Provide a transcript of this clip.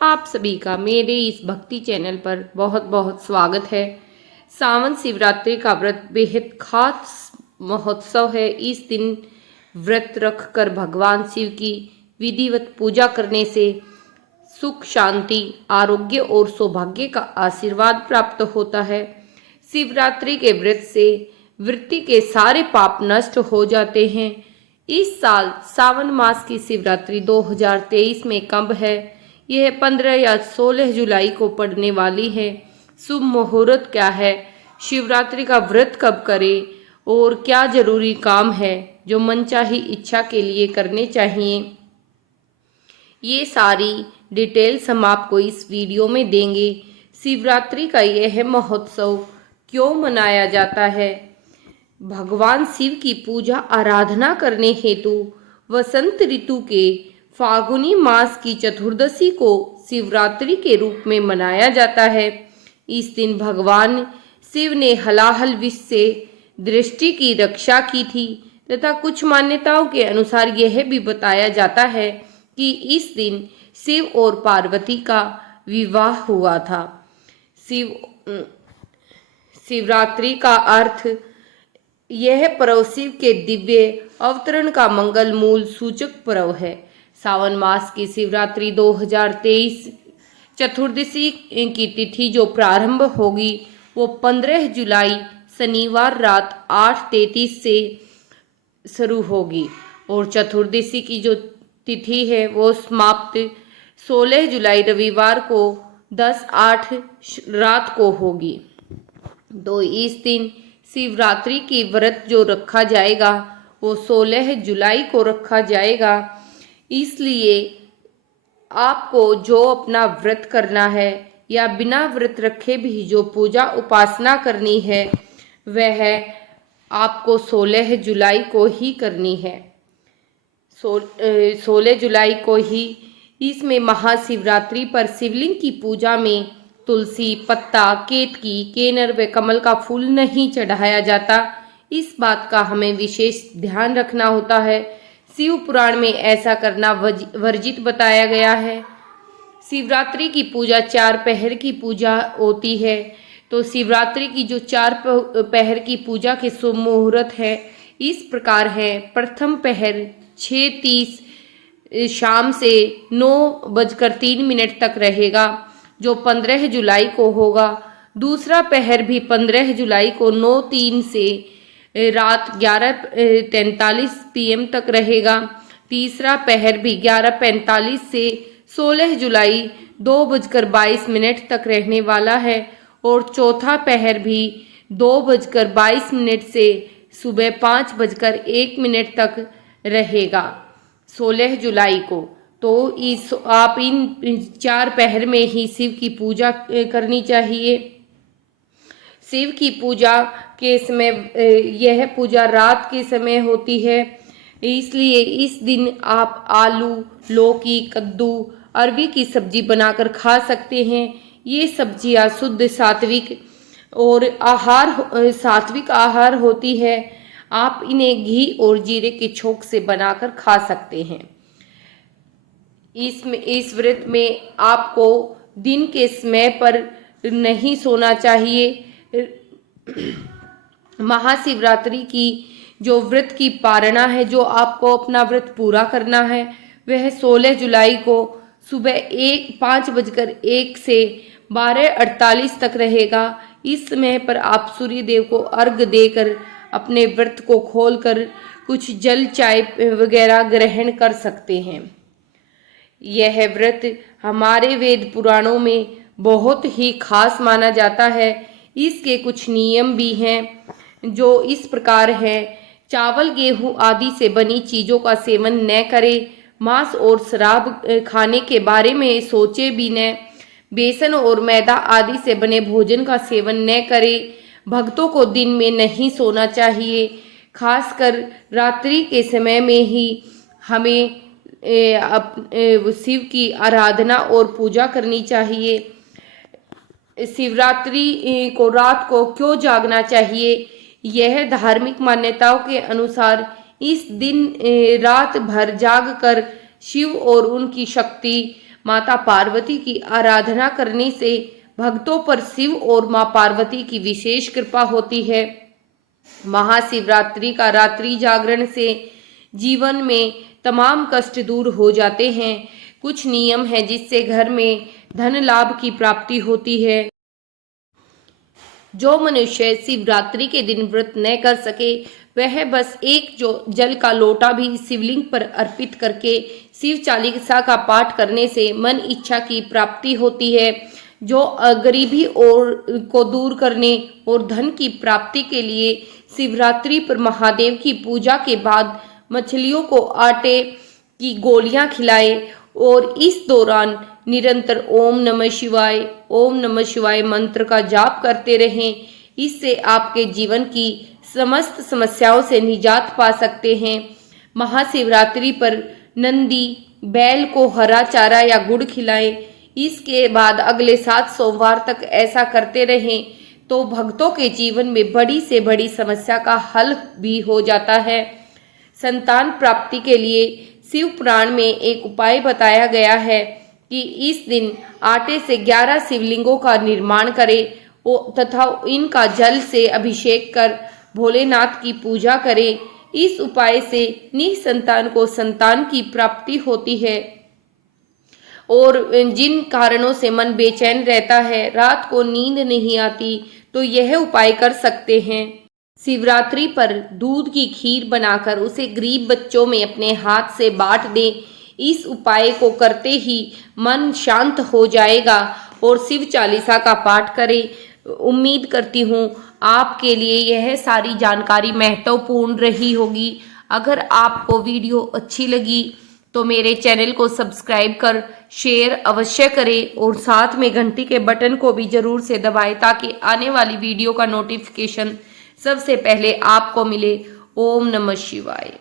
आप सभी का मेरे इस भक्ति चैनल पर बहुत बहुत स्वागत है। सावन शिवरात्रि का व्रत बेहद खास महोत्सव है। इस दिन व्रत रखकर भगवान शिव की विधिवत पूजा करने से सुख, शांति, आरोग्य और सौभाग्य का आशीर्वाद प्राप्त होता है। शिवरात्रि के व्रत से वृत्ति के सारे पाप नष्ट हो जाते हैं। इस साल सावन मास की शिवरात्रि 2023 में कब है? यह 15 या 16 जुलाई को पड़ने वाली है। शुभ मुहूर्त क्या है? शिवरात्रि का व्रत कब करें और क्या जरूरी काम है जो मनचाही इच्छा के लिए करने चाहिए? ये सारी डिटेल्स हम आपको इस वीडियो में देंगे। शिवरात्रि का यह महोत्सव क्यों मनाया जाता है? भगवान शिव की पूजा आराधना करने हेतु वसंत ऋतु के फागुनी मास की चतुर्दशी को शिवरात्रि के रूप में मनाया जाता है। इस दिन भगवान शिव ने हलाहल विष से दृष्टि की रक्षा की थी तथा कुछ मान्यताओं के अनुसार यह भी बताया जाता है कि इस दिन शिव और पार्वती का विवाह हुआ था। शिवरात्रि का अर्थ यह पर्व शिव के दिव्य अवतरण का मंगल मूल सूचक पर्व है। सावन मास की शिवरात्रि 2023 चतुर्दशी की तिथि जो प्रारंभ होगी वो 15 जुलाई शनिवार रात 8:33 से शुरू होगी और चतुर्दशी की जो तिथि है वो समाप्त 16 जुलाई रविवार को 10:08 रात को होगी। तो इस दिन शिवरात्रि की व्रत जो रखा जाएगा वो 16 जुलाई को रखा जाएगा। इसलिए आपको जो अपना व्रत करना है या बिना व्रत रखे भी जो पूजा उपासना करनी है वह आपको 16 जुलाई को ही करनी है। 16 जुलाई को ही इसमें महाशिवरात्रि पर शिवलिंग की पूजा में तुलसी पत्ता, केतकी, केनर व कमल का फूल नहीं चढ़ाया जाता। इस बात का हमें विशेष ध्यान रखना होता है। शिव पुराण में ऐसा करना वर्जित बताया गया है। शिवरात्रि की पूजा 4 पहर की पूजा होती है। तो शिवरात्रि की जो 4 पहर की पूजा के शुभ मुहूर्त है इस प्रकार है। प्रथम पहर 6:30 शाम से 9:03 तक रहेगा जो 15 जुलाई को होगा। दूसरा पहर भी 15 जुलाई को 9:03 से रात 11:43 PM तक रहेगा। तीसरा पहर भी 11:45 से 16 जुलाई 2:22 तक रहने वाला है और चौथा पहर भी 2:22 से सुबह 5:01 तक रहेगा 16 जुलाई को। तो आप इन 4 पहर में ही शिव की पूजा करनी चाहिए। शिव की पूजा के समय यह पूजा रात के समय होती है, इसलिए इस दिन आप आलू, लौकी, कद्दू, अरबी की सब्जी बनाकर खा सकते हैं। ये सब्जियां शुद्ध सात्विक आहार होती है। आप इन्हें घी और जीरे के छोंक से बनाकर खा सकते हैं। इस व्रत में आपको दिन के समय पर नहीं सोना चाहिए। महाशिवरात्रि की जो व्रत की पारणा है, जो आपको अपना व्रत पूरा करना है, वह 16 जुलाई को सुबह 5:01 से 12:48 तक रहेगा। इस समय पर आप सूर्य देव को अर्घ्य देकर अपने व्रत को खोलकर कुछ जल, चाय वगैरह ग्रहण कर सकते हैं। यह व्रत हमारे वेद पुराणों में बहुत ही खास माना जाता है। इसके कुछ नियम भी हैं जो इस प्रकार है। चावल, गेहूं आदि से बनी चीज़ों का सेवन न करें। मांस और शराब खाने के बारे में सोचे भी न। बेसन और मैदा आदि से बने भोजन का सेवन न करें। भक्तों को दिन में नहीं सोना चाहिए। खासकर रात्रि के समय में ही हमें शिव की आराधना और पूजा करनी चाहिए। शिवरात्रि को रात को क्यों जागना चाहिए? यह धार्मिक मान्यताओं के अनुसार इस दिन रात भर जागकर शिव और उनकी शक्ति माता पार्वती की आराधना करने से भक्तों पर शिव और मां पार्वती की विशेष कृपा होती है। महाशिवरात्रि का रात्रि जागरण से जीवन में तमाम कष्ट दूर हो जाते हैं। कुछ नियम है जिससे घर में धन लाभ की प्राप्ति होती है। जो मनुष्य शिवरात्रि के दिन व्रत न कर सके वह बस एक जो जल का लोटा भी शिवलिंग पर अर्पित करके शिव चालीसा का पाठ करने से मन इच्छा की प्राप्ति होती है। जो गरीबी और को दूर करने और धन की प्राप्ति के लिए शिवरात्रि पर महादेव की पूजा के बाद मछलियों को आटे की गोलियां खिलाए और इस दौरान निरंतर ओम नमः शिवाय मंत्र का जाप करते रहें। इससे आपके जीवन की समस्त समस्याओं से निजात पा सकते हैं। महाशिवरात्रि पर नंदी बैल को हरा चारा या गुड़ खिलाएं। इसके बाद अगले 7 सोमवार तक ऐसा करते रहें तो भक्तों के जीवन में बड़ी से बड़ी समस्या का हल भी हो जाता है। संतान प्राप्ति के लिए शिव पुराण में एक उपाय बताया गया है कि इस दिन आटे से 11 शिवलिंगों का निर्माण करें तथा इनका जल से अभिषेक कर भोलेनाथ की पूजा करें। इस उपाय से निसंतान को संतान की प्राप्ति होती है और जिन कारणों से मन बेचैन रहता है, रात को नींद नहीं आती, तो यह उपाय कर सकते हैं। शिवरात्रि पर दूध की खीर बनाकर उसे गरीब बच्चों में अपने हाथ से बांट दें। इस उपाय को करते ही मन शांत हो जाएगा और शिव चालीसा का पाठ करें। उम्मीद करती हूँ आपके लिए यह सारी जानकारी महत्वपूर्ण रही होगी। अगर आपको वीडियो अच्छी लगी तो मेरे चैनल को सब्सक्राइब कर शेयर अवश्य करें और साथ में घंटी के बटन को भी जरूर से दबाएं ताकि आने वाली वीडियो का नोटिफिकेशन सबसे पहले आपको मिले। ओम नमः शिवाय।